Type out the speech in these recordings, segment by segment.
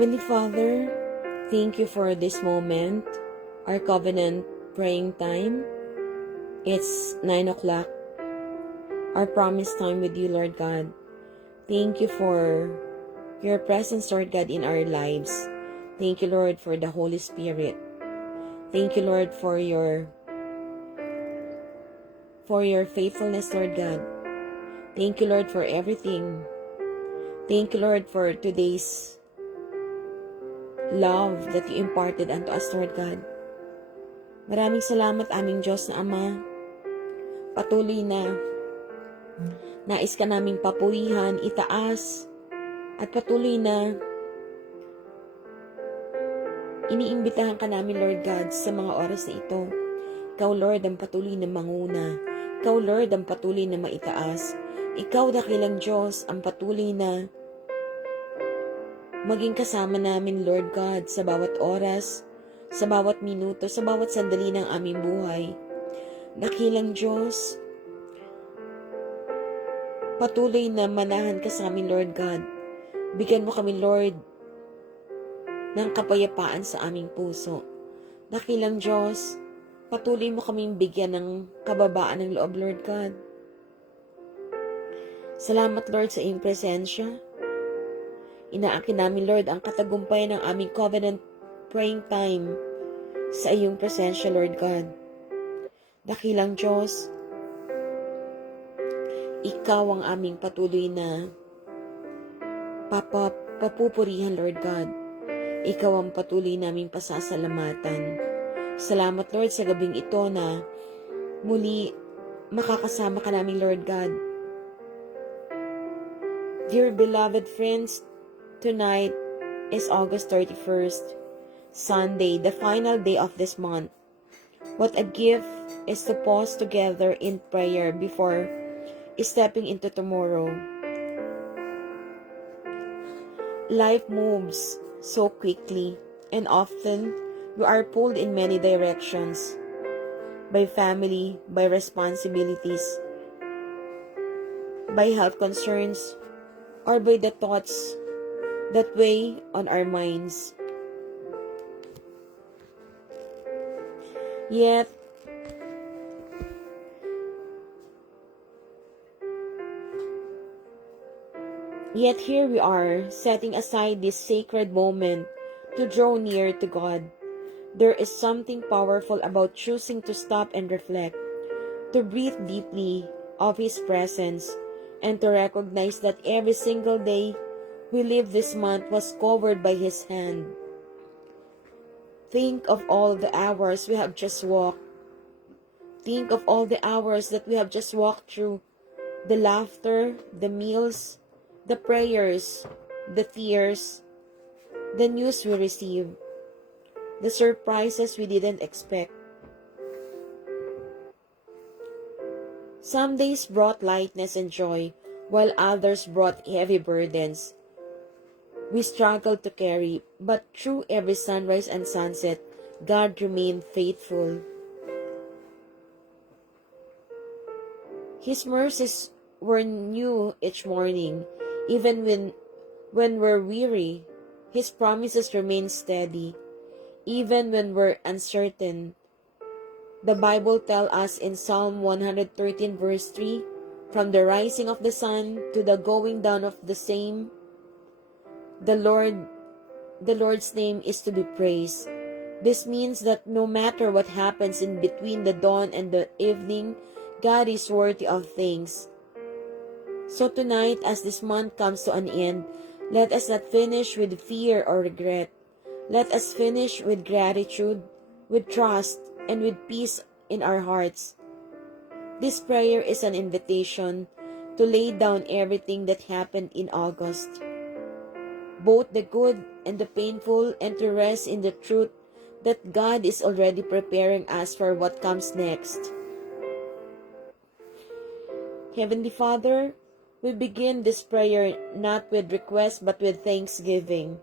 Heavenly Father, thank you for this moment, our covenant praying time. It's 9 o'clock, our promise time with you, Lord God. Thank you for your presence, Lord God, in our lives. Thank you, Lord, for the Holy Spirit. Thank you, Lord, for your faithfulness, Lord God. Thank you, Lord, for everything. Thank you, Lord, for today's love that you imparted unto us, Lord God. Maraming salamat, aming Diyos na Ama. Patuloy na nais ka naming papurihan, itaas, at patuloy na iniimbitahan ka namin, Lord God, sa mga oras na ito. Ikaw, Lord, ang patuloy na manguna. Ikaw, Lord, ang patuloy na maitaas. Ikaw, dakilang Diyos, ang patuloy na maging kasama namin, Lord God, sa bawat oras, sa bawat minuto, sa bawat sandali ng aming buhay. Dakilang Diyos, patuloy na manahan ka sa amin, Lord God. Bigyan mo kami, Lord, ng kapayapaan sa aming puso. Dakilang Diyos, patuloy mo kaming bigyan ng kababaan ng loob, Lord God. Salamat, Lord, sa iyong presensya. Inaakin namin, Lord, ang katagumpayan ng aming covenant praying time sa iyong presensya, Lord God. Dakilang Diyos, ikaw ang aming patuloy na papupurihan, Lord God. Ikaw ang patuloy naming pasasalamatan. Salamat, Lord, sa gabing ito na muli makakasama ka namin, Lord God. Dear beloved friends, tonight is August 31st, Sunday, the final day of this month. What a gift is to pause together in prayer before stepping into tomorrow. Life moves so quickly, and often we are pulled in many directions by family, by responsibilities, by health concerns, or by the thoughts that weigh on our minds. Yet here we are, setting aside this sacred moment to draw near to God. There is something powerful about choosing to stop and reflect, to breathe deeply of His presence, and to recognize that every single day we live this month was covered by His hand. Think of all the hours we have just walked. Think of all the hours that we have just walked through. The laughter, the meals, the prayers, the tears, the news we received, the surprises we didn't expect. Some days brought lightness and joy, while others brought heavy burdens we struggled to carry, but through every sunrise and sunset, God remained faithful. His mercies were new each morning, even when we're weary. His promises remain steady, even when we're uncertain. The Bible tells us in Psalm 113 verse 3, from the rising of the sun to the going down of the same, the Lord's name is to be praised. This means that no matter what happens in between the dawn and the evening, God is worthy of thanks. So tonight, as this month comes to an end, let us not finish with fear or regret. Let us finish with gratitude, with trust, and with peace in our hearts. This prayer is an invitation to lay down everything that happened in August, both the good and the painful, and to rest in the truth that God is already preparing us for what comes next. Heavenly Father, we begin this prayer not with request but with thanksgiving.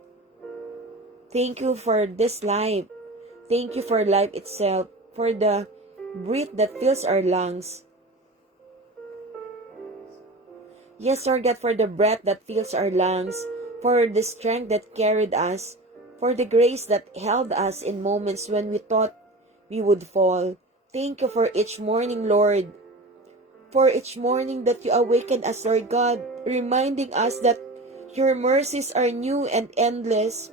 Thank you for this life. Thank you for life itself, for the breath that fills our lungs. Yes, Lord God, for the breath that fills our lungs, for the strength that carried us, for the grace that held us in moments when we thought we would fall. Thank you for each morning, Lord, for each morning that you awaken us, Lord God, reminding us that your mercies are new and endless.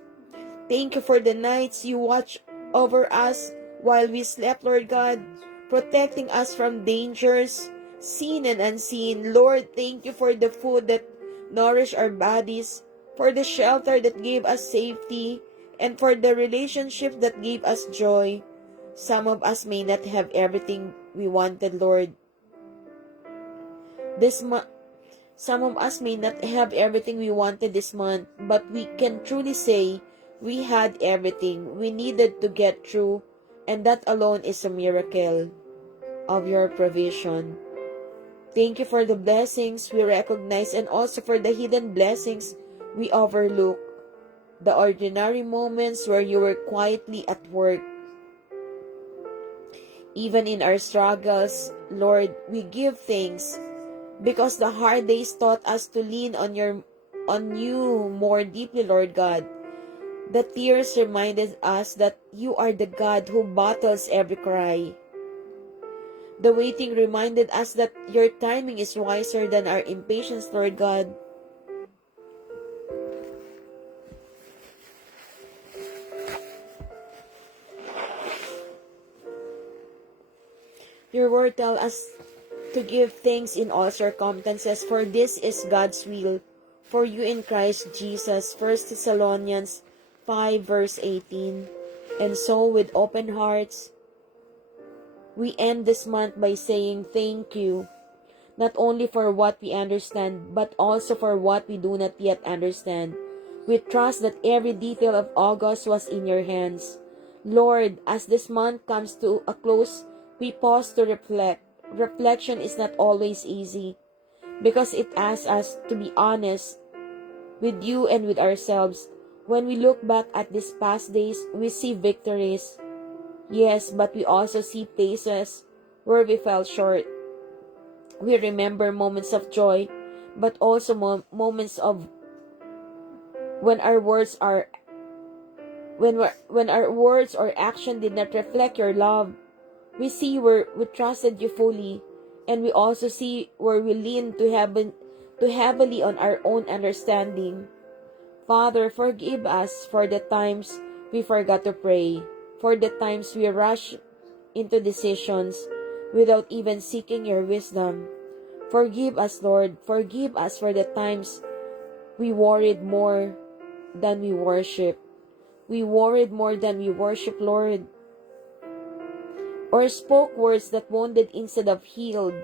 Thank you for the nights you watch over us while we slept, Lord God, protecting us from dangers, seen and unseen. Lord, thank you for the food that nourished our bodies, for the shelter that gave us safety, and for the relationships that gave us joy. Some of us may not have everything we wanted, Lord. Some of us may not have everything we wanted this month, but we can truly say we had everything we needed to get through, and that alone is a miracle of your provision. Thank you for the blessings we recognize and also for the hidden blessings we overlook, the ordinary moments where you were quietly at work. Even in our struggles, Lord, we give thanks because the hard days taught us to lean on you more deeply, Lord God. The tears reminded us that you are the God who bottles every cry. The waiting reminded us that your timing is wiser than our impatience, Lord God. Your word tells us to give thanks in all circumstances, for this is God's will for you in Christ Jesus. 1 Thessalonians 5 verse 18. And so with open hearts, we end this month by saying thank you, not only for what we understand, but also for what we do not yet understand. We trust that every detail of August was in your hands. Lord, as this month comes to a close, we pause to reflect. Reflection is not always easy because it asks us to be honest with you and with ourselves. When we look back at these past days, we see victories, yes, but we also see places where we fell short. We remember moments of joy, but also moments of when our words are when our words or action did not reflect your love. We see where we trusted you fully, and we also see where we leaned too heavily on our own understanding. Father, forgive us for the times we forgot to pray, for the times we rushed into decisions without even seeking your wisdom. Forgive us, Lord. Forgive us for the times we worried more than we worship. We worried more than we worship, Lord. Or spoke words that wounded instead of healed.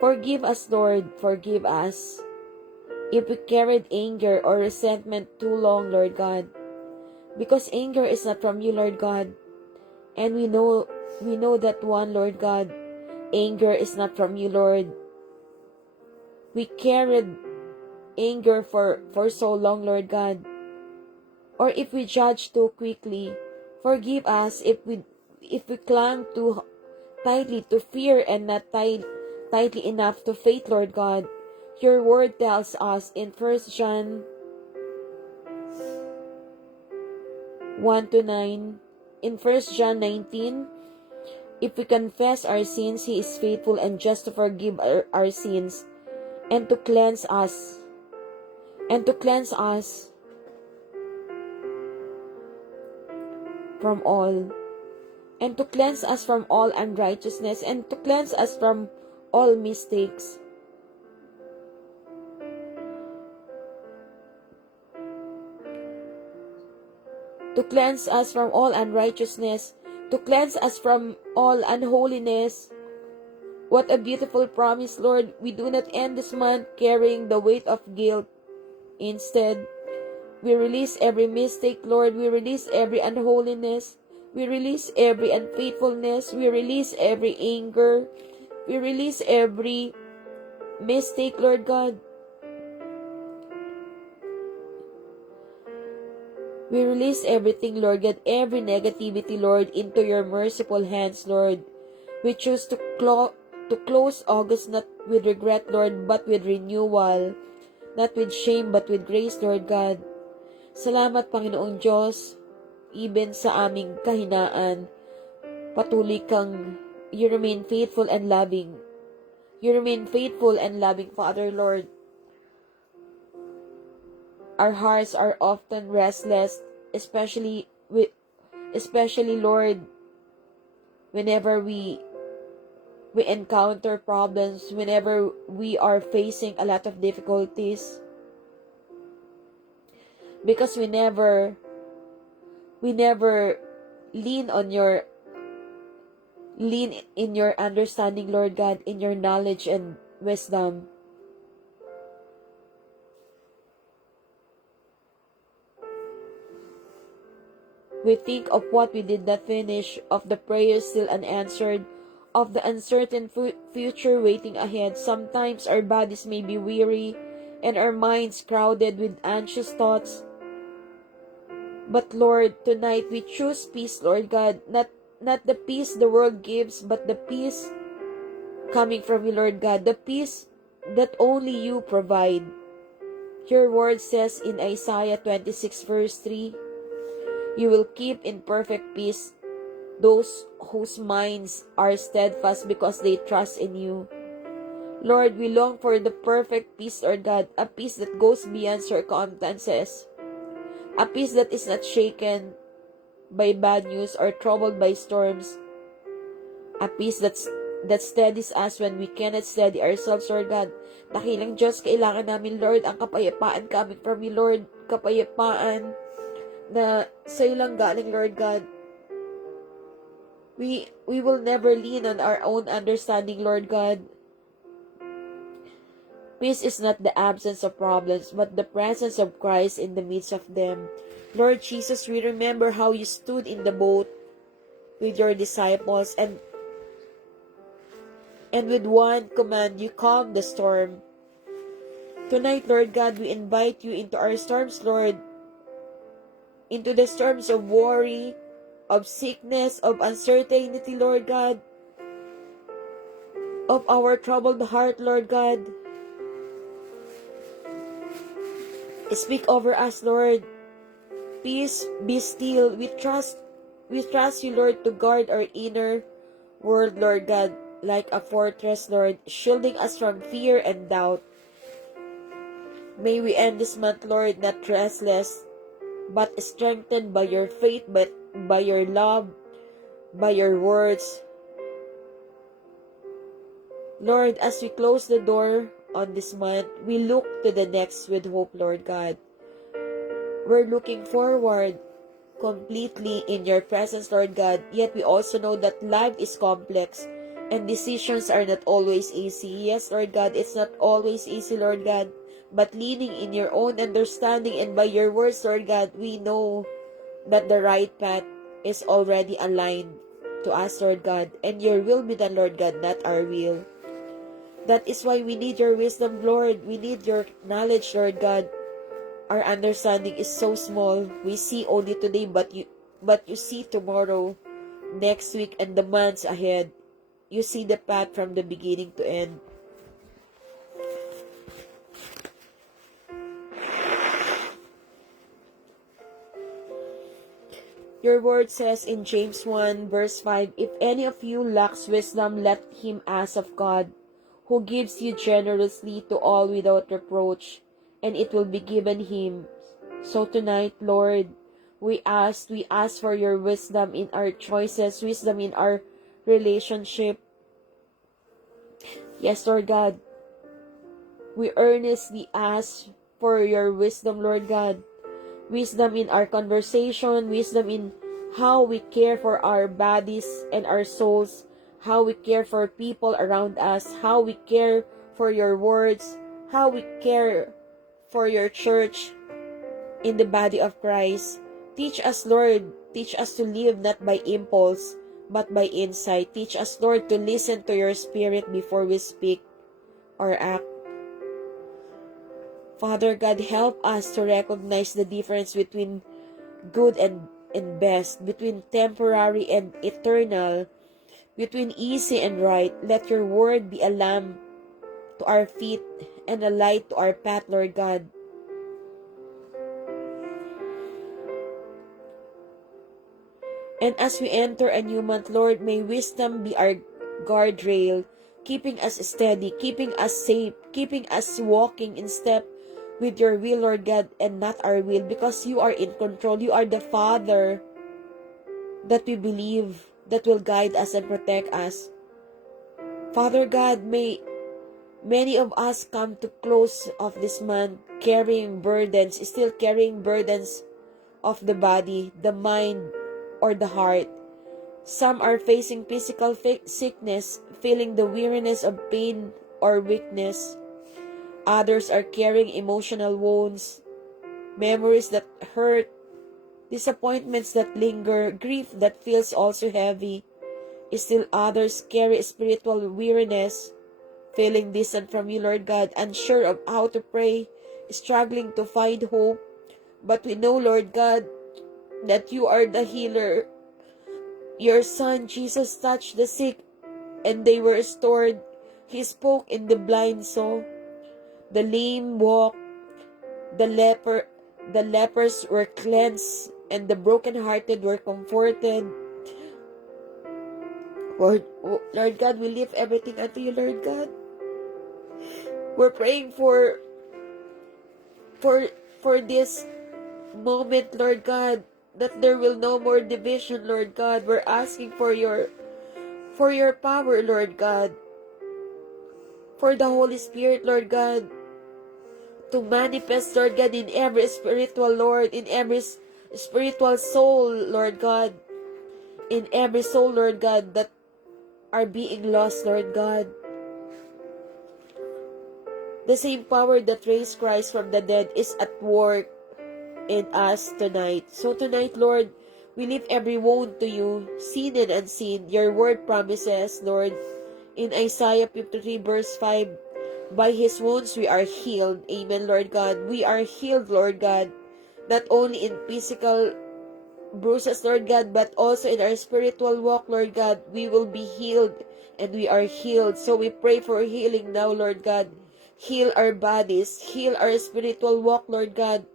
Forgive us, Lord. Forgive us. If we carried anger or resentment too long, Lord God. Because anger is not from you, Lord God. And we know that one, Lord God. Anger is not from you, Lord. We carried anger for so long, Lord God. Or if we judge too quickly, forgive us if we clung too tightly to fear and not tightly enough to faith, Lord God. Your word tells us in 1 John 1-9, in 1 John 19, if we confess our sins, He is faithful and just to forgive our sins and to cleanse us from all unrighteousness and to cleanse us from all mistakes. To cleanse us from all unrighteousness, to cleanse us from all unholiness. What a beautiful promise, Lord. We do not end this month carrying the weight of guilt. Instead, we release every mistake, Lord. We release every unholiness. We release every unfaithfulness. We release every anger. We release every mistake, Lord God. We release everything, Lord God, every negativity, Lord, into your merciful hands, Lord. We choose to close August not with regret, Lord, but with renewal. Not with shame, but with grace, Lord God. Salamat, Panginoong Diyos, even sa aming kahinaan, patuloy kang, you remain faithful and loving. You remain faithful and loving, Father, Lord. Our hearts are often restless, especially, Lord, whenever we encounter problems, whenever we are facing a lot of difficulties. Because we never lean in your understanding, Lord God, in your knowledge and wisdom. We think of what we did not finish, of the prayers still unanswered, of the uncertain future waiting ahead. Sometimes our bodies may be weary and our minds crowded with anxious thoughts. But Lord, tonight we choose peace, Lord God, not the peace the world gives, but the peace coming from you, Lord God, the peace that only you provide. Your word says in Isaiah 26 verse 3, you will keep in perfect peace those whose minds are steadfast because they trust in you. Lord, we long for the perfect peace, Lord God, a peace that goes beyond circumstances, a peace that is not shaken by bad news or troubled by storms, a peace that steadies us when we cannot steady ourselves, Lord God. Dakilang Diyos, kailangan namin, Lord, ang kapayapaan coming from you, Lord, kapayapaan na sa'yo lang galing, Lord God. We will never lean on our own understanding, Lord God. Peace is not the absence of problems, but the presence of Christ in the midst of them. Lord Jesus, we remember how you stood in the boat with your disciples and with one command, you calmed the storm. Tonight, Lord God, we invite you into our storms, Lord, into the storms of worry, of sickness, of uncertainty, Lord God, of our troubled heart, Lord God. Speak over us, Lord. Peace, be still. We trust you, Lord, to guard our inner world, Lord God, like a fortress, Lord, shielding us from fear and doubt. May we end this month, Lord, not restless, but strengthened by your faith, by your love, by your words. Lord, as we close the door on this month, we look to the next with hope, Lord God. We're looking forward completely in your presence, Lord God, yet we also know that life is complex and decisions are not always easy. Yes, Lord God, it's not always easy, Lord God, but leaning in your own understanding and by your words, Lord God, we know that the right path is already aligned to us, Lord God, and your will be done, Lord God, not our will. That is why we need your wisdom, Lord. We need your knowledge, Lord God. Our understanding is so small. We see only today, but you see tomorrow, next week, and the months ahead. You see the path from the beginning to end. Your word says in James 1 verse 5, if any of you lacks wisdom, let him ask of God, who gives you generously to all without reproach, and it will be given him. So tonight, Lord, we ask for your wisdom in our choices, wisdom in our relationship. Yes, Lord God, we earnestly ask for your wisdom, Lord God. Wisdom in our conversation, wisdom in how we care for our bodies and our souls, how we care for people around us, how we care for your words, how we care for your church in the body of Christ. Teach us, Lord, teach us to live not by impulse, but by insight. Teach us, Lord, to listen to your Spirit before we speak or act. Father God, help us to recognize the difference between good and best, between temporary and eternal, between easy and right. Let your word be a lamp to our feet and a light to our path, Lord God. And as we enter a new month, Lord, may wisdom be our guardrail, keeping us steady, keeping us safe, keeping us walking in step with your will, Lord God, and not our will, because you are in control. You are the Father that we believe that will guide us and protect us. Father God, may many of us come to close of this month carrying burdens, still carrying burdens of the body, the mind, or the heart. Some are facing physical sickness, feeling the weariness of pain or weakness. Others are carrying emotional wounds, memories that hurt, disappointments that linger, grief that feels also heavy. Still others carry spiritual weariness, feeling distant from you, Lord God, unsure of how to pray, struggling to find hope. But we know, Lord God, that you are the healer. Your Son, Jesus, touched the sick, and they were restored. He spoke, and the blind saw. The lame walked. The lepers were cleansed, and the brokenhearted were comforted. Lord God, we lift everything unto you, Lord God. We're praying for this moment, Lord God, that there will no more division, Lord God. We're asking for your power, Lord God, for the Holy Spirit, Lord God, to manifest, Lord God, in every spiritual, Lord, in every spiritual soul, Lord God, in every soul, Lord God, that are being lost, Lord God. The same power that raised Christ from the dead is at work in us tonight. So tonight, Lord, we leave every wound to you, seen and unseen. Your word promises, Lord, in Isaiah 53 verse 5, by his wounds we are healed. Amen, Lord God. We are healed, Lord God, not only in physical bruises, Lord God, but also in our spiritual walk, Lord God. We will be healed, and we are healed. So we pray for healing now, Lord God. Heal our bodies, heal our spiritual walk, Lord God.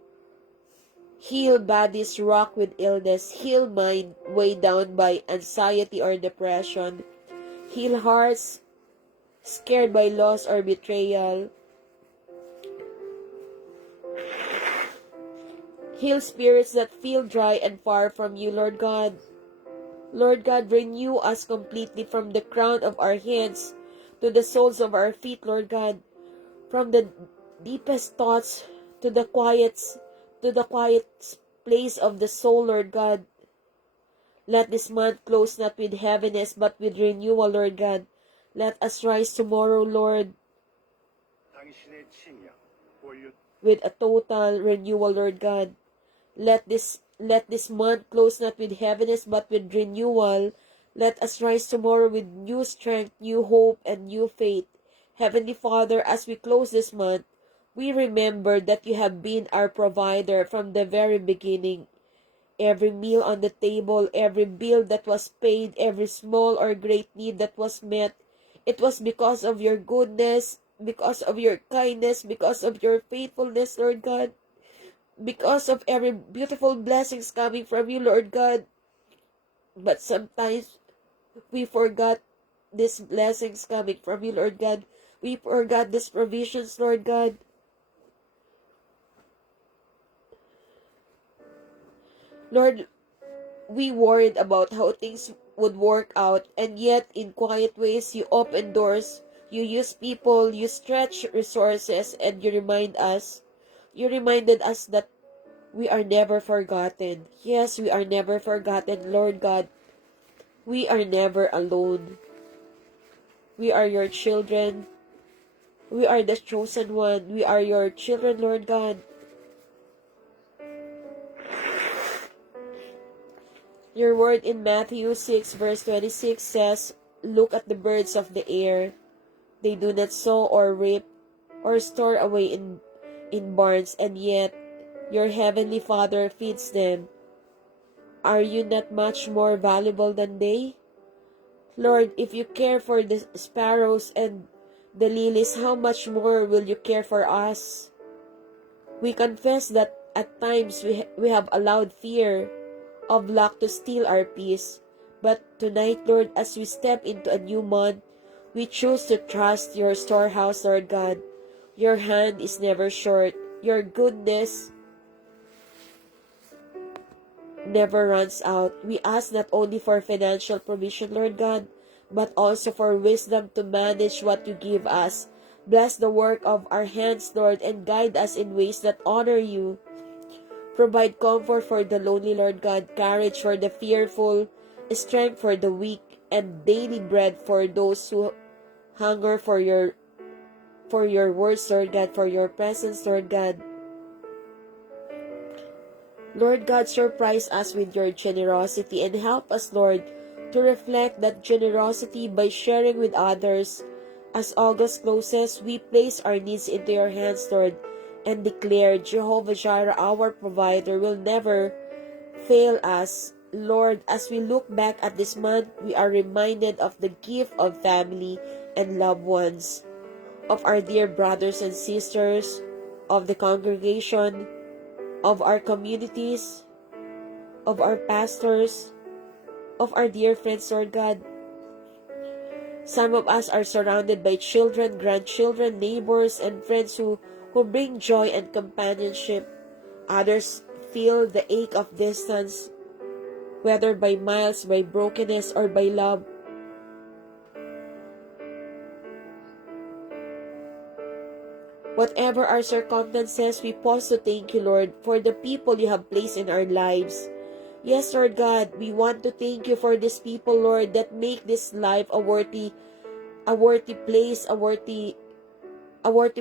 Heal bodies rocked with illness, heal mind weighed down by anxiety or depression, heal hearts scared by loss or betrayal, heal spirits that feel dry and far from you, Lord God. Lord God, renew us completely from the crown of our heads to the soles of our feet, Lord God. From the deepest thoughts to the quiet place of the soul, Lord God. Let this month close not with heaviness, but with renewal, Lord God. Let us rise tomorrow, Lord, with a total renewal, Lord God. Let this month close not with heaviness, but with renewal. Let us rise tomorrow with new strength, new hope, and new faith. Heavenly Father, as we close this month, we remember that you have been our provider from the very beginning. Every meal on the table, every bill that was paid, every small or great need that was met, it was because of your goodness, because of your kindness, because of your faithfulness, Lord God, because of every beautiful blessings coming from you, Lord God. But sometimes we forgot these blessings coming from you, Lord God. We forgot these provisions, Lord God. Lord, we worried about how things would work out, and yet in quiet ways you open doors, you use people, you stretch resources, and you reminded us that we are never forgotten. Yes, we are never forgotten, Lord God. We are never alone. We are your children. We are the chosen one. We are your children, Lord God. Your word in Matthew 6 verse 26 says, look at the birds of the air. They do not sow or reap or store away in barns, and yet your heavenly Father feeds them. Are you not much more valuable than they? Lord, if you care for the sparrows and the lilies, how much more will you care for us? We confess that at times we have allowed fear of luck to steal our peace. But tonight, Lord, as we step into a new month, we choose to trust your storehouse, Lord God. Your hand is never short. Your goodness never runs out. We ask not only for financial provision, Lord God, but also for wisdom to manage what you give us. Bless the work of our hands, Lord, and guide us in ways that honor you. Provide comfort for the lonely, Lord God, courage for the fearful, strength for the weak, and daily bread for those who hunger for your words, Lord God, for your presence, Lord God. Lord God, surprise us with your generosity and help us, Lord, to reflect that generosity by sharing with others. As August closes, we place our needs into your hands, Lord, and declare Jehovah Jireh, our provider, will never fail us. Lord, as we look back at this month, we are reminded of the gift of family and loved ones, of our dear brothers and sisters, of the congregation, of our communities, of our pastors, of our dear friends, Lord God. Some of us are surrounded by children, grandchildren, neighbors, and friends who bring joy and companionship. Others feel the ache of distance, whether by miles, by brokenness, or by love. Whatever our circumstances, we pause to thank you, Lord, for the people you have placed in our lives. Yes, Lord God, we want to thank you for these people, Lord, that make this life a worthy place, a worthy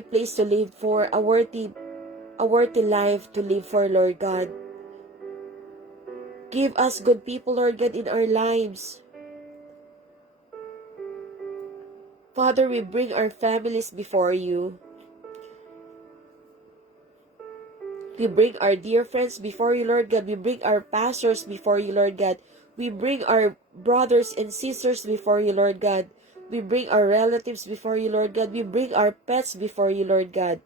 place to live for, a worthy life to live for, Lord God. Give us good people, Lord God, in our lives. Father, we bring our families before you. We bring our dear friends before you, Lord God. We bring our pastors before you, Lord God. We bring our brothers and sisters before you, Lord God. We bring our relatives before you, Lord God. We bring our pets before you, Lord God.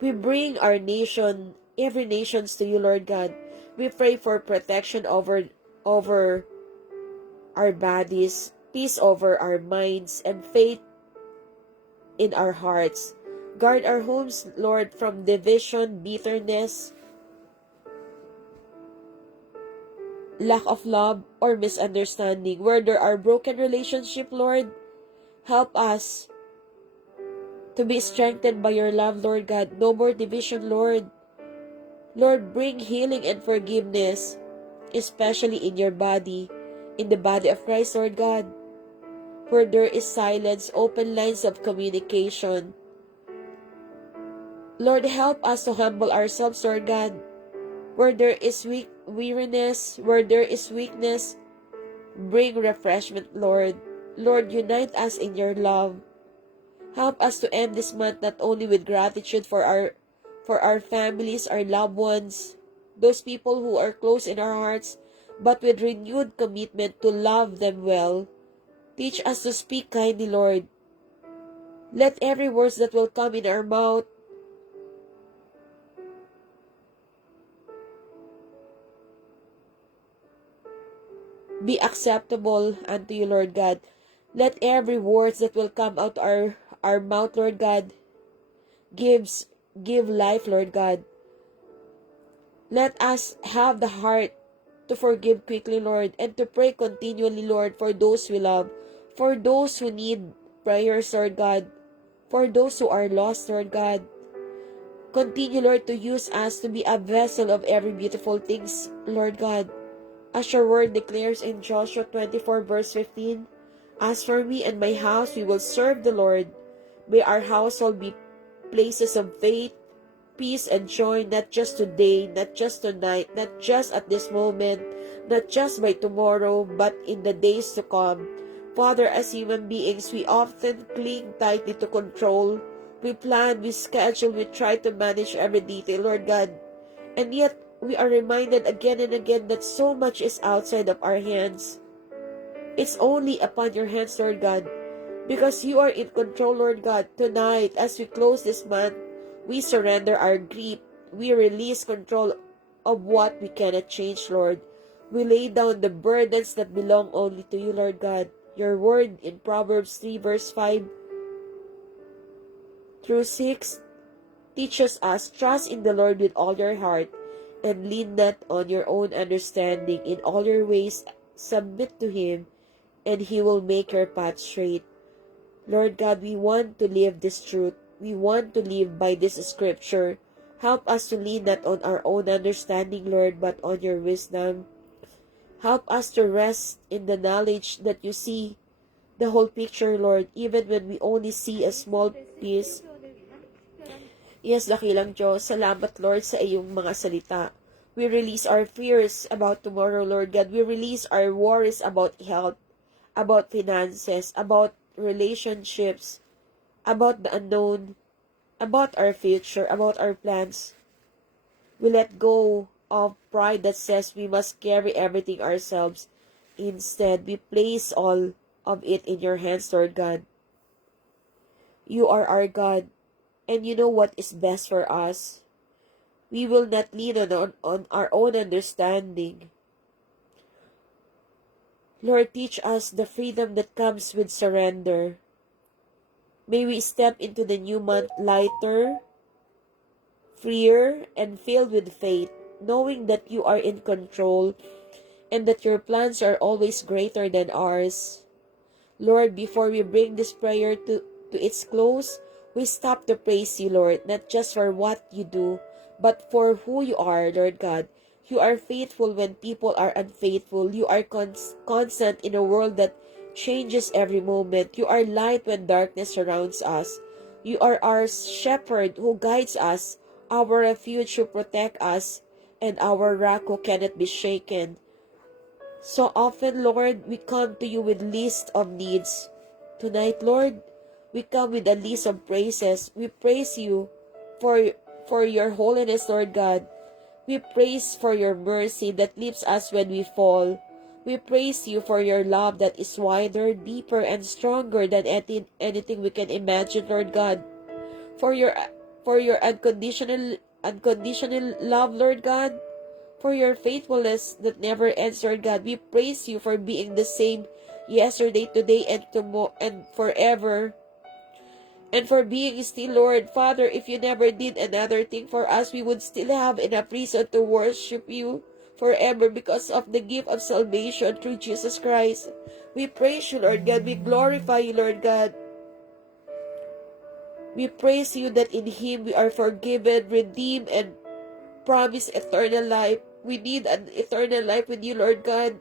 We bring our nation, every nations to you, Lord God. We pray for protection over our bodies, peace over our minds, and faith in our hearts. Guard our homes, Lord, from division, bitterness, lack of love, or misunderstanding. Where there are broken relationships, Lord, help us to be strengthened by your love, Lord God. No more division, Lord. Lord, bring healing and forgiveness, especially in your body, in the body of Christ, Lord God. Where there is silence, open lines of communication. Lord, help us to humble ourselves, Lord God. Where there is weariness, where there is weakness, bring refreshment, Lord. Lord, unite us in your love. Help us to end this month not only with gratitude for our families, our loved ones, those people who are close in our hearts, but with renewed commitment to love them well. Teach us to speak kindly, Lord. Let every word that will come in our mouth be acceptable unto you, Lord God. Let every word that will come out our mouth, Lord God, give life, Lord God. Let us have the heart to forgive quickly, Lord, and to pray continually, Lord, for those we love, for those who need prayers, Lord God, for those who are lost, Lord God. Continue, Lord, to use us to be a vessel of every beautiful things, Lord God. As your word declares in Joshua 24 verse 15, As for me and my house, we will serve the Lord. May our household be places of faith, peace, and joy, not just today, not just tonight, not just at this moment, not just by tomorrow, but in the days to come. Father, as human beings, we often cling tightly to control. We plan, we schedule, we try to manage every detail, Lord God. And yet, we are reminded again and again that so much is outside of our hands. It's only upon your hands, Lord God. Because you are in control, Lord God. Tonight, as we close this month, we surrender our grip. We release control of what we cannot change, Lord. We lay down the burdens that belong only to you, Lord God. Your word in Proverbs 3 verse 5 through 6 teaches us, trust in the Lord with all your heart and lean not on your own understanding. In all your ways, submit to Him, and He will make your path straight. Lord God, we want to live this truth. We want to live by this scripture. Help us to lean not on our own understanding, Lord, but on your wisdom. Help us to rest in the knowledge that you see the whole picture, Lord, even when we only see a small piece. Yes, dakilang Diyos, salamat, Lord, sa iyong mga salita. We release our fears about tomorrow, Lord God. We release our worries about health, about finances, about relationships, about the unknown, about our future, about our plans. We let go of pride that says we must carry everything ourselves. Instead, we place all of it in your hands, Lord God. You are our God, and you know what is best for us. We will not lean on our own understanding. Lord, teach us the freedom that comes with surrender. May we step into the new month lighter, freer, and filled with faith, knowing that you are in control and that your plans are always greater than ours. Lord, before we bring this prayer to its close, we stop to praise you, Lord, not just for what you do, but for who you are, Lord God. You are faithful when people are unfaithful. You are constant in a world that changes every moment. You are light when darkness surrounds us. You are our shepherd who guides us, our refuge who protects us, and our rock who cannot be shaken. So often, Lord, we come to you with list of needs. Tonight, Lord, we come with a list of praises. We praise you for your holiness, Lord God. We praise for your mercy that lifts us when we fall. We praise you for your love that is wider, deeper, and stronger than anything we can imagine, Lord God. For your unconditional love, Lord God. For your faithfulness that never ends, Lord God. We praise you for being the same yesterday, today, and tomorrow, and forever. And for being still, Lord. Father, if you never did another thing for us, we would still have enough reason to worship you forever because of the gift of salvation through Jesus Christ. We praise you, Lord God. We glorify you, Lord God. We praise you that in Him we are forgiven, redeemed, and promised eternal life. We need an eternal life with you, Lord God.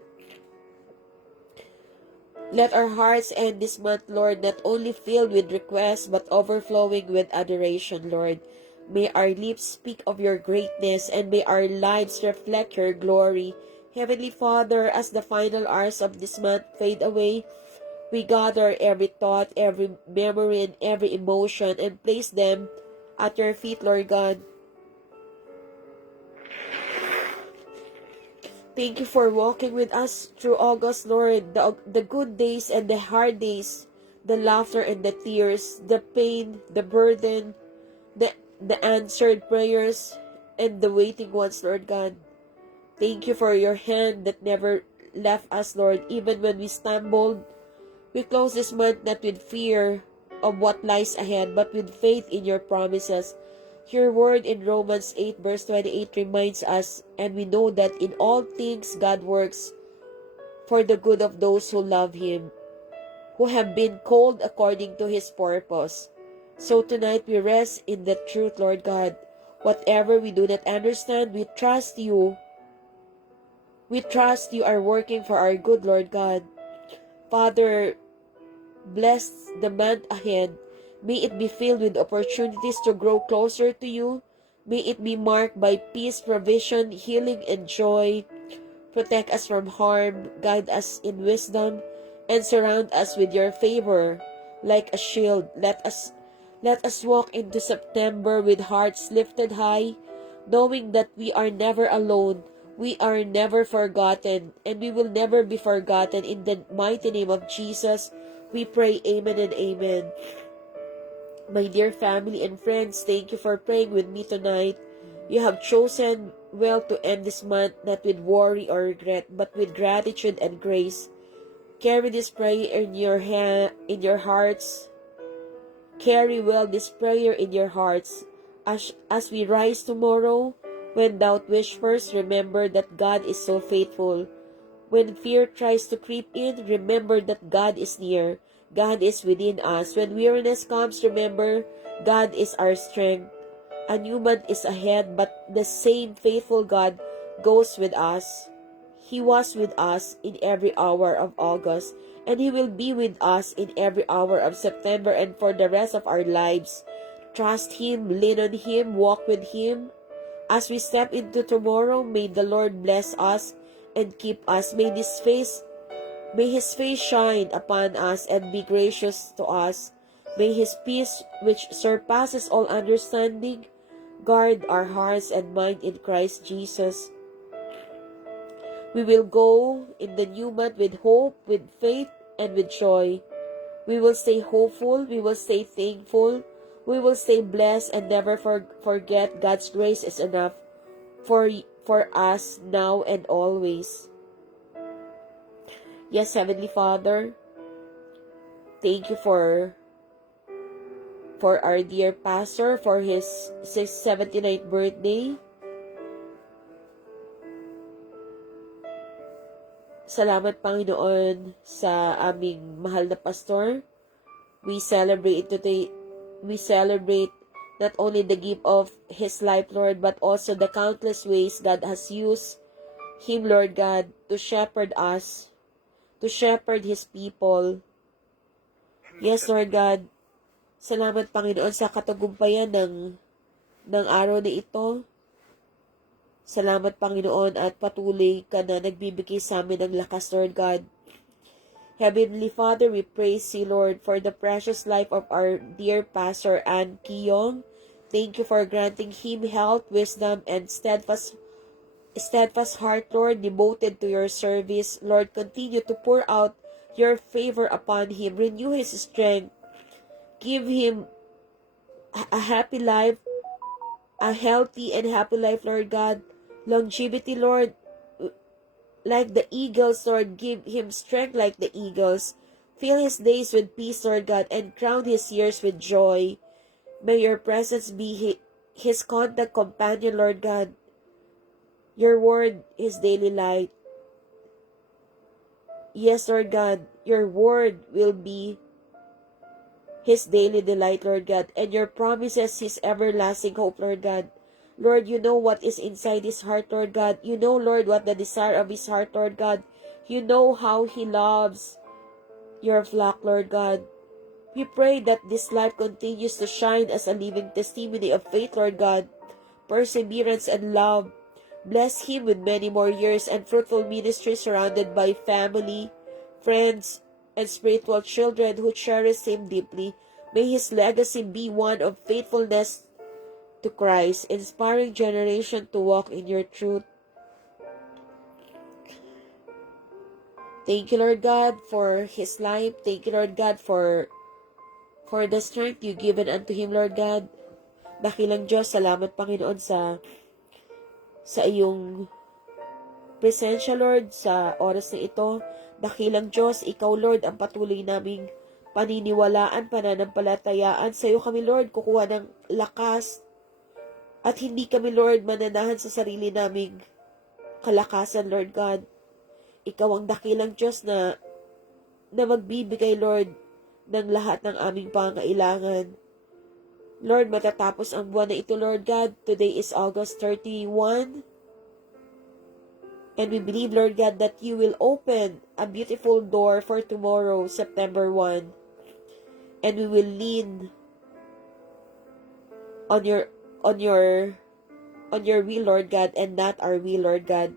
Let our hearts end this month, Lord, not only filled with requests, but overflowing with adoration, Lord. May our lips speak of your greatness, and may our lives reflect your glory. Heavenly Father, as the final hours of this month fade away, we gather every thought, every memory, and every emotion, and place them at your feet, Lord God. Thank you for walking with us through August, Lord. The good days and the hard days, the laughter and the tears, the pain, the burden, the answered prayers, and the waiting ones, Lord God. Thank you for your hand that never left us, Lord, even when we stumbled. We close this month not with fear of what lies ahead, but with faith in your promises. Your word in Romans 8 verse 28 reminds us, and we know that in all things God works for the good of those who love Him, who have been called according to His purpose. So tonight we rest in the truth, Lord God. Whatever we do not understand, we trust you. We trust you are working for our good, Lord God. Father, bless the month ahead. May it be filled with opportunities to grow closer to you. May it be marked by peace, provision, healing, and joy. Protect us from harm, guide us in wisdom, and surround us with your favor like a shield. Let us walk into September with hearts lifted high, knowing that we are never alone. We are never forgotten, and we will never be forgotten. In the mighty name of Jesus, we pray, amen and amen. My dear family and friends, thank you for praying with me tonight. You have chosen well to end this month, not with worry or regret, but with gratitude and grace. Carry this prayer in your hearts. Carry well this prayer in your hearts. As we rise tomorrow, when doubt whispers, remember that God is so faithful. When fear tries to creep in, remember that God is near. God is within us. When weariness comes, remember God is our strength. A new month is ahead, but the same faithful God goes with us. He was with us in every hour of August, and He will be with us in every hour of September and for the rest of our lives. Trust Him, lean on Him, walk with Him. As we step into tomorrow, may the Lord bless us and keep us. May His face shine upon us and be gracious to us. May His peace, which surpasses all understanding, guard our hearts and mind in Christ Jesus. We will go in the new month with hope, with faith, and with joy. We will stay hopeful. We will stay thankful. We will stay blessed and never forget God's grace is enough for us now and always. Yes, Heavenly Father, thank you for our dear pastor for his 79th birthday. Salamat, Panginoon, sa aming mahal na pastor. We celebrate not only the gift of his life, Lord, but also the countless ways God has used him, Lord God, to shepherd us, to shepherd his people. Yes, Lord God, salamat, Panginoon, sa katagumpayan ng araw na ito. Salamat, Panginoon, at patuloy ka na nagbibigay sa amin ng lakas, Lord God. Heavenly Father, we praise you, Lord, for the precious life of our dear Pastor Ann Kiyong. Thank you for granting him health, wisdom, and steadfast heart, Lord, devoted to your service. Lord, continue to pour out your favor upon him. Renew his strength. Give him a happy life, a healthy and happy life, Lord God. Longevity, Lord, like the eagles, Lord. Give him strength like the eagles. Fill his days with peace, Lord God, and crown his years with joy. May your presence be his constant companion, Lord God. Your word is daily light. Yes, Lord God, your word will be his daily delight, Lord God, and your promises his everlasting hope, Lord God. Lord, you know what is inside his heart, Lord God. You know, Lord, what the desire of his heart, Lord God. You know how he loves your flock, Lord God. We pray that this life continues to shine as a living testimony of faith, Lord God, perseverance and love. Bless him with many more years and fruitful ministry surrounded by family, friends, and spiritual children who cherish him deeply. May his legacy be one of faithfulness to Christ, inspiring generation to walk in your truth. Thank you, Lord God, for his life. Thank you, Lord God, for the strength you given unto him, Lord God. Dakilang Diyos, salamat, Panginoon, sa iyong presensya, Lord, sa oras na ito. Dakilang Diyos, ikaw, Lord, ang patuloy naming paniniwalaan, pananampalatayaan. Sa iyo kami, Lord, kukuha ng lakas. At hindi kami, Lord, mananahan sa sarili naming kalakasan, Lord God. Ikaw ang dakilang Diyos na magbibigay, Lord, ng lahat ng aming pangailangan. Lord, matatapos ang buwan na ito, Lord God. Today is August 31. And we believe, Lord God, that you will open a beautiful door for tomorrow, September 1. And we will lean on your will, Lord God, and not our will, Lord God.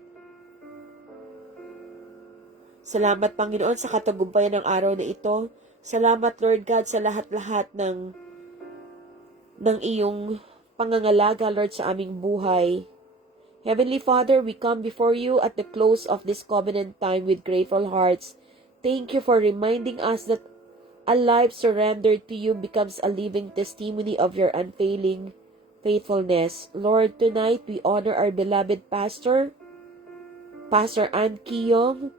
Salamat, Panginoon, sa katagumpayan ng araw na ito. Salamat, Lord God, sa lahat-lahat ng iyong pangangalaga, Lord, sa aming buhay. Heavenly Father, we come before you at the close of this covenant time with grateful hearts. Thank you for reminding us that a life surrendered to you becomes a living testimony of your unfailing faithfulness. Lord, tonight we honor our beloved pastor, Pastor Ann Kiyong,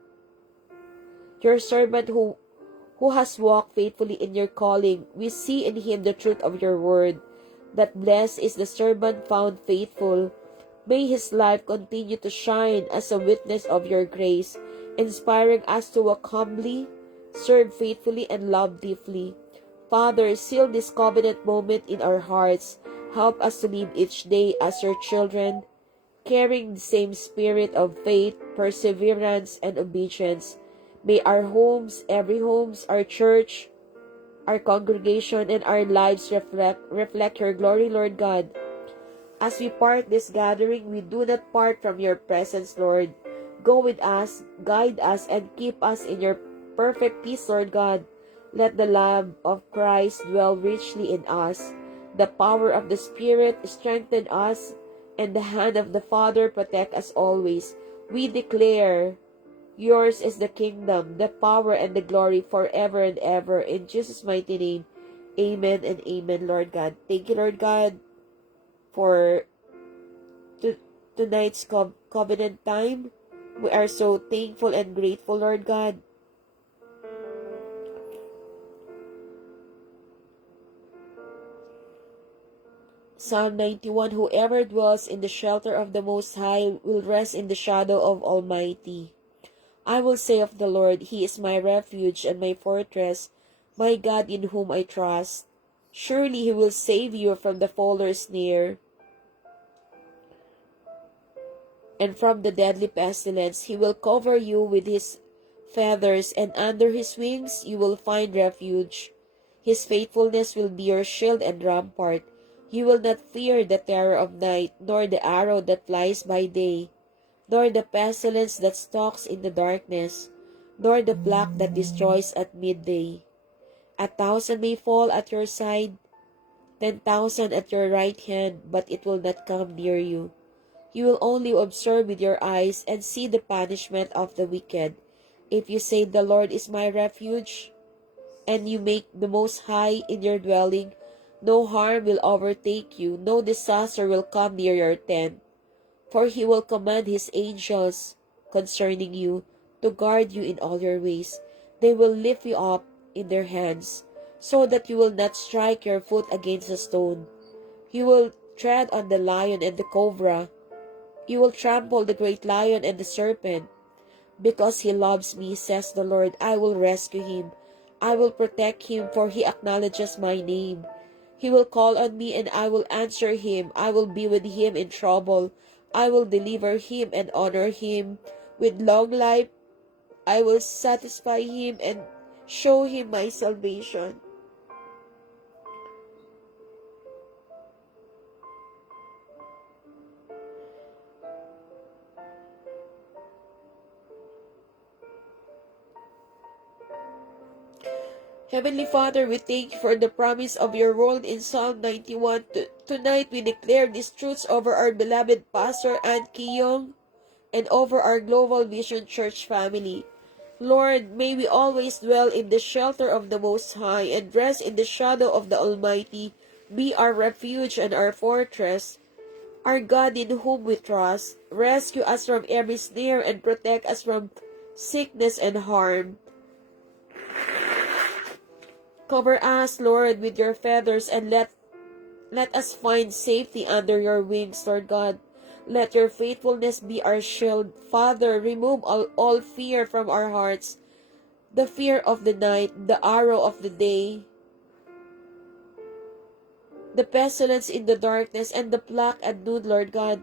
your servant who has walked faithfully in your calling. We see in him the truth of your word, that blessed is the servant found faithful. May his life continue to shine as a witness of your grace, inspiring us to walk humbly, serve faithfully, and love deeply. Father, seal this covenant moment in our hearts. Help us to live each day as your children, carrying the same spirit of faith, perseverance, and obedience. May our homes, our church, our congregation, and our lives reflect your glory, Lord God. As we part this gathering, we do not part from your presence, Lord. Go with us, guide us, and keep us in your perfect peace, Lord God. Let the love of Christ dwell richly in us. The power of the Spirit strengthen us, and the hand of the Father protect us always. We declare, yours is the kingdom, the power, and the glory forever and ever. In Jesus' mighty name, amen and amen, Lord God. Thank you, Lord God, for tonight's covenant time. We are so thankful and grateful, Lord God. Psalm 91, whoever dwells in the shelter of the Most High will rest in the shadow of Almighty. I will say of the Lord, He is my refuge and my fortress, my God in whom I trust. Surely He will save you from the fowler's snare and from the deadly pestilence. He will cover you with His feathers, and under His wings you will find refuge. His faithfulness will be your shield and rampart. You will not fear the terror of night, nor the arrow that flies by day, nor the pestilence that stalks in the darkness, nor the plague that destroys at midday. 1,000 may fall at your side, 10,000 at your right hand, but it will not come near you. You will only observe with your eyes and see the punishment of the wicked. If you say, the Lord is my refuge, and you make the Most High in your dwelling, no harm will overtake you, no disaster will come near your tent. For He will command His angels concerning you to guard you in all your ways. They will lift you up in their hands, so that you will not strike your foot against a stone. You will tread on the lion and the cobra. You will trample the great lion and the serpent. Because He loves me, says the Lord, I will rescue him. I will protect him, for he acknowledges my name. He will call on me, and I will answer him. I will be with him in trouble. I will deliver him and honor him. With long life, I will satisfy him and show him my salvation. Heavenly Father, we thank you for the promise of your word in Psalm 91. Tonight we declare these truths over our beloved Pastor Ann Kiyong and over our Global Vision Church family. Lord, may we always dwell in the shelter of the Most High and rest in the shadow of the Almighty. Be our refuge and our fortress, our God in whom we trust. Rescue us from every snare and protect us from sickness and harm. Cover us, Lord, with your feathers, and let us find safety under your wings, Lord God. Let your faithfulness be our shield. Father, remove all fear from our hearts, the fear of the night, the arrow of the day, the pestilence in the darkness, and the plague at noon, Lord God.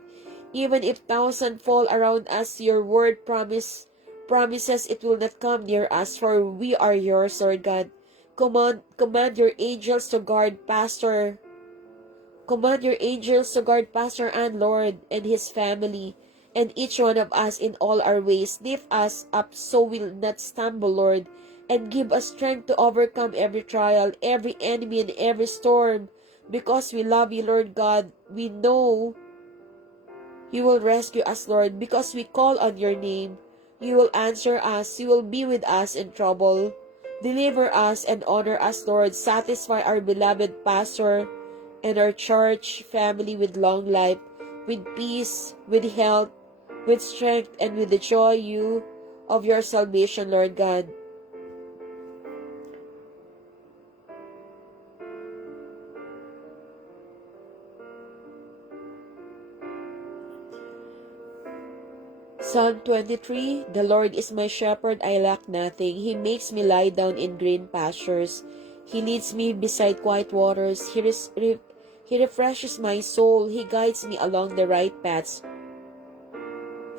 Even if 1,000 fall around us, your word promises it will not come near us, for we are yours, Lord God. Command your angels to guard Pastor. Command your angels to guard Pastor Ann, Lord, and his family, and each one of us in all our ways. Lift us up so we'll not stumble, Lord, and give us strength to overcome every trial, every enemy, and every storm. Because we love you, Lord God, we know you will rescue us, Lord. Because we call on your name, you will answer us. You will be with us in trouble. Deliver us and honor us, Lord. Satisfy our beloved pastor and our church family with long life, with peace, with health, with strength, and with the joy of your salvation, Lord God. Psalm 23, The Lord is my shepherd, I lack nothing. He makes me lie down in green pastures. He leads me beside quiet waters. He refreshes my soul. He guides me along the right paths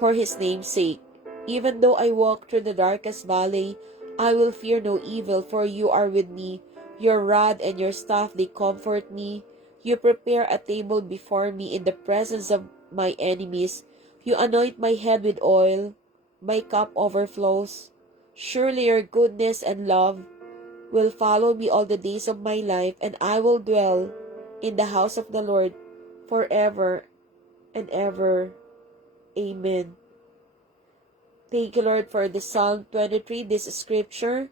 for His name's sake. Even though I walk through the darkest valley, I will fear no evil, for you are with me. Your rod and your staff, they comfort me. You prepare a table before me in the presence of my enemies. You anoint my head with oil. My cup overflows. Surely your goodness and love will follow me all the days of my life, and I will dwell in the house of the Lord forever and ever. Amen. Thank you, Lord, for the Psalm 23, this scripture.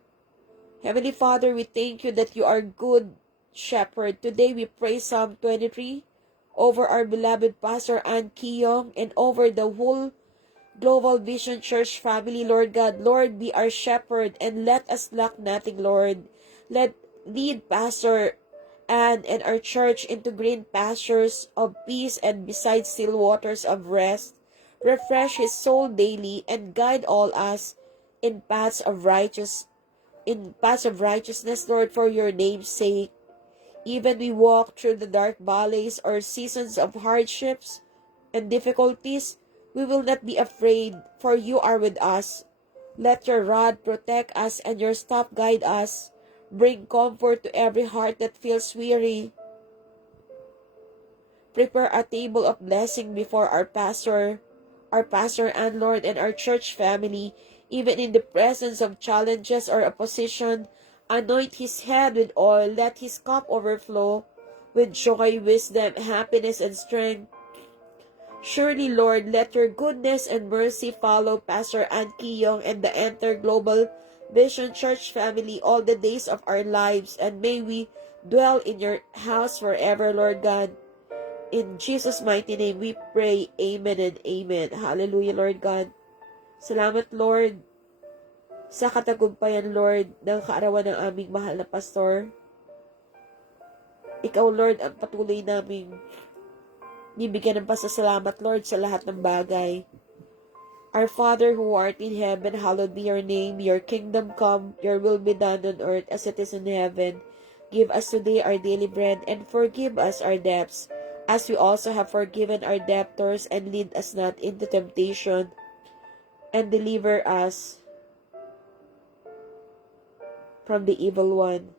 Heavenly Father, we thank you that you are good shepherd. Today we pray Psalm 23 over our beloved Pastor Ann Kiyong and over the whole Global Vision Church family, Lord God. Lord, be our shepherd and let us lack nothing, Lord. Lead Pastor Ann and our church into green pastures of peace and beside still waters of rest. Refresh his soul daily and guide all us in paths of righteousness, Lord, for your name's sake. Even we walk through the dark valleys or seasons of hardships and difficulties, we will not be afraid, for you are with us. Let your rod protect us and your staff guide us. Bring comfort to every heart that feels weary. Prepare a table of blessing before our pastor and Lord, and our church family, even in the presence of challenges or opposition. Anoint his head with oil, let his cup overflow with joy, wisdom, happiness, and strength. Surely, Lord, let your goodness and mercy follow Pastor Ann Kiyong and the entire Global Vision Church family all the days of our lives, and may we dwell in your house forever, Lord God. In Jesus' mighty name we pray. Amen and amen. Hallelujah, Lord God. Salamat, Lord, sa katagumpayan, Lord, ng kaarawan ng aming mahal na pastor. Ikaw, Lord, ang patuloy naming bibigyan ng pasasalamat, Lord, sa lahat ng bagay. Our Father who art in heaven, hallowed be your name. Your kingdom come, your will be done on earth as it is in heaven. Give us today our daily bread, and forgive us our debts, as we also have forgiven our debtors, and lead us not into temptation, and deliver us from the evil one.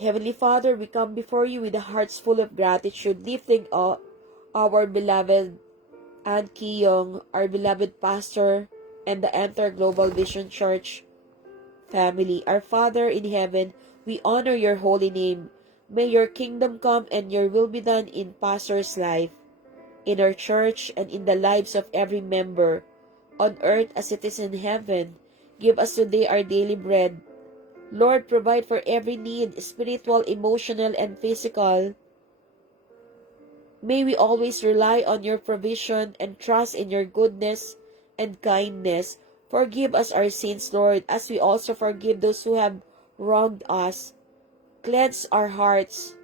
Heavenly Father, we come before you with hearts full of gratitude, lifting up our beloved Ann Kiyong, our beloved pastor, and the entire Global Vision Church family. Our Father in heaven, we honor your holy name. May your kingdom come and your will be done in Pastor's life, in our church, and in the lives of every member, on earth as it is in heaven. Give us today our daily bread. Lord, provide for every need, spiritual, emotional, and physical. May we always rely on your provision and trust in your goodness and kindness. Forgive us our sins, Lord, as we also forgive those who have wronged us. Cleanse our hearts.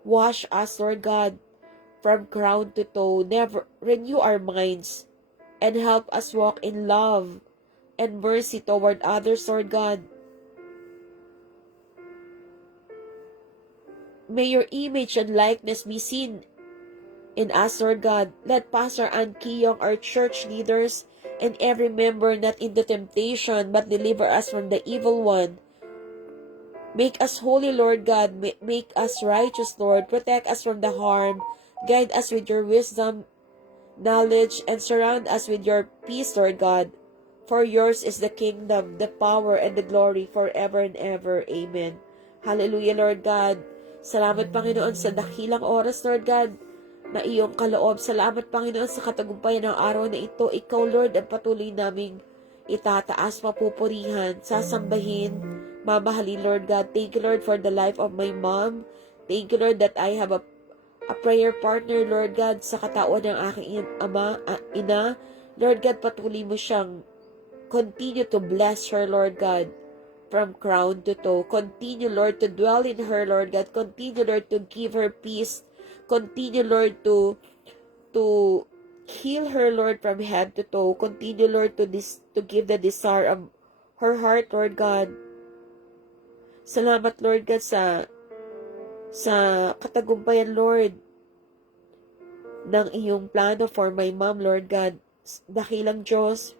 Wash us, Lord God, from crown to toe. Never renew our minds and help us walk in love and mercy toward others, Lord God. May your image and likeness be seen in us, Lord God. Let Pastor Ann Kiyong, our church leaders, and every member not into temptation, but deliver us from the evil one. Make us holy, Lord God. Make us righteous, Lord. Protect us from the harm. Guide us with your wisdom, knowledge, and surround us with your peace, Lord God. For yours is the kingdom, the power, and the glory forever and ever. Amen. Hallelujah, Lord God. Salamat, Panginoon, sa dakilang oras, Lord God, na iyong kaloob. Salamat, Panginoon, sa katagumpayan ng araw na ito. Ikaw, Lord, ang patuloy naming itataas, mapupurihan, sasambahin, mamahalin, Lord God. Thank you, Lord, for the life of my mom. Thank you, Lord, that I have a prayer partner, Lord God, sa katawan ng aking ina. Lord God, patuloy mo siyang continue to bless her, Lord God, from crown to toe. Continue, Lord, to dwell in her, Lord God. Continue, Lord, to give her peace. Continue, Lord, to heal her, Lord, from head to toe. Continue, Lord, to give the desire of her heart, Lord God. Salamat, Lord God, sa katagumpayan, Lord, ng iyong plano for my mom, Lord God. Dakilang Diyos,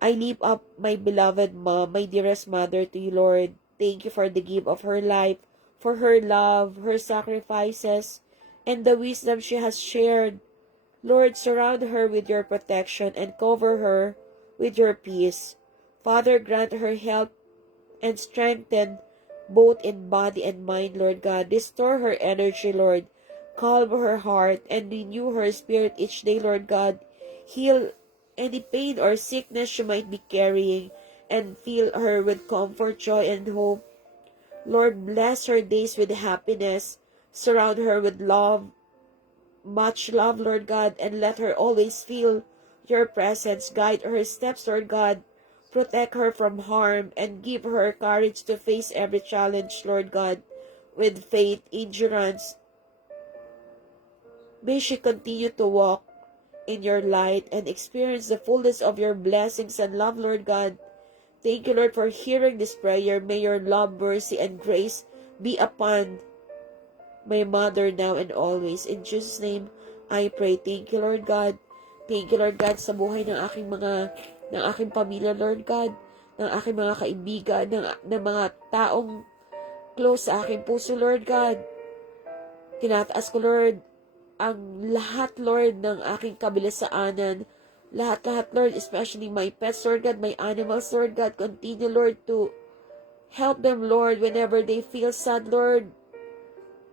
I lift up my beloved mom, my dearest mother, to you, Lord. Thank you for the gift of her life, for her love, her sacrifices, and the wisdom she has shared. Lord, surround her with your protection and cover her with your peace. Father, grant her health and strengthen both in body and mind, Lord God. Restore her energy, Lord. Calm her heart and renew her spirit each day, Lord God. Heal any pain or sickness she might be carrying and fill her with comfort, joy, and hope. Lord, bless her days with happiness. Surround her with love, much love, Lord God, and let her always feel your presence. Guide her steps, Lord God. Protect her from harm and give her courage to face every challenge, Lord God, with faith, endurance. May she continue to walk in your light and experience the fullness of your blessings and love, Lord God. Thank you, Lord, for hearing this prayer. May your love, mercy, and grace be upon my mother now and always. In Jesus' name, I pray. Thank you, Lord God. Thank you, Lord God, sa buhay ng aking pamilya, Lord God, ng aking mga kaibigan, ng mga taong close sa aking puso, Lord God. Tinataas ko, Lord, ang lahat, Lord, ng aking kabilisaanan. Lahat, Lord, especially my pets, Lord God, my animals, Lord God. Continue, Lord, to help them, Lord, whenever they feel sad, Lord.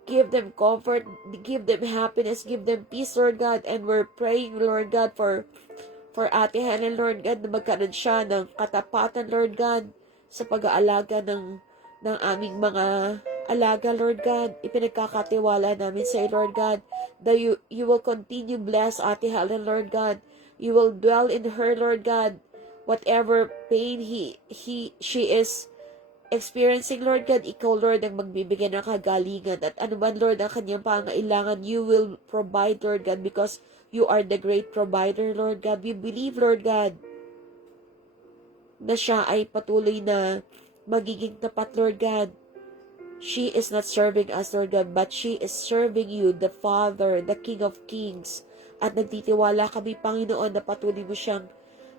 Give them comfort, give them happiness, give them peace, Lord God. And we're praying, Lord God, for Ate Helen, Lord God, na magkaroon siya ng katapatan, Lord God, sa pag-aalaga ng aming mga alaga, Lord God. Ipinagkakatiwala namin sa iyo, Lord God, that you will continue bless Ate Helen, Lord God. You will dwell in her, Lord God. Whatever pain she is experiencing, Lord God, ikaw, Lord, ang magbibigay ng kagalingan. At ano man, Lord, ang kanyang pangailangan, you will provide, Lord God, because you are the great provider, Lord God. We believe, Lord God, na siya ay patuloy na magiging tapat, Lord God. She is not serving us, Lord God, but she is serving you, the Father, the King of Kings. At nagtitiwala kami, Panginoon, na patuloy mo siyang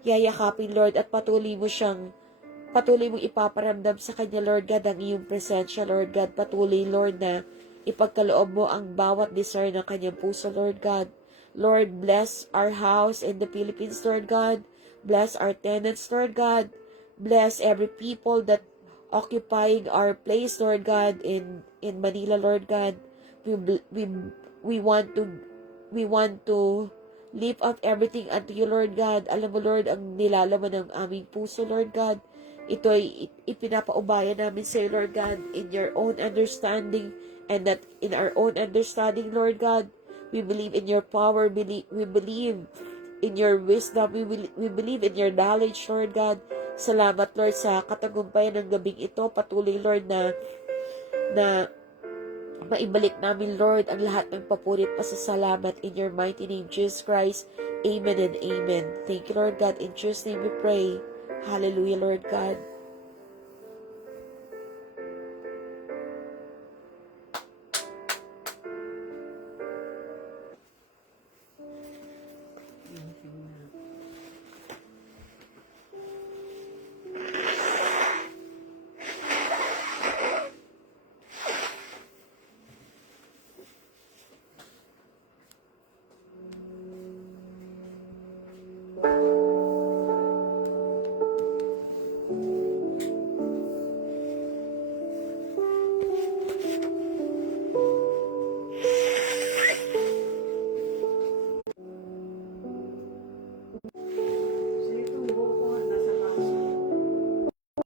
yayakapin, Lord, at patuloy mong ipaparamdam sa kanya, Lord God, ang iyong presensya, Lord God. Patuloy, Lord, na ipagkaloob mo ang bawat desire ng kanyang puso, Lord God. Lord, bless our house in the Philippines, Lord God. Bless our tenants, Lord God. Bless every people that occupying our place, Lord God, in Manila, Lord God. We want to lift up everything unto you, Lord God. Alam mo, Lord, ang nilalaman ng aming puso, Lord God. Ito ay ipinapaubaya namin sa iyo, Lord God, in your own understanding, and that in our own understanding, Lord God, we believe in your power, we believe in your wisdom, we believe in your knowledge, Lord God. Salamat, Lord, sa katagumpayan ng gabing ito. Patuloy, Lord, na maibalik namin, Lord, ang lahat ng papurit pasasalamat in your mighty name, Jesus Christ. Amen and amen. Thank you, Lord God. In Jesus' name we pray. Hallelujah, Lord God.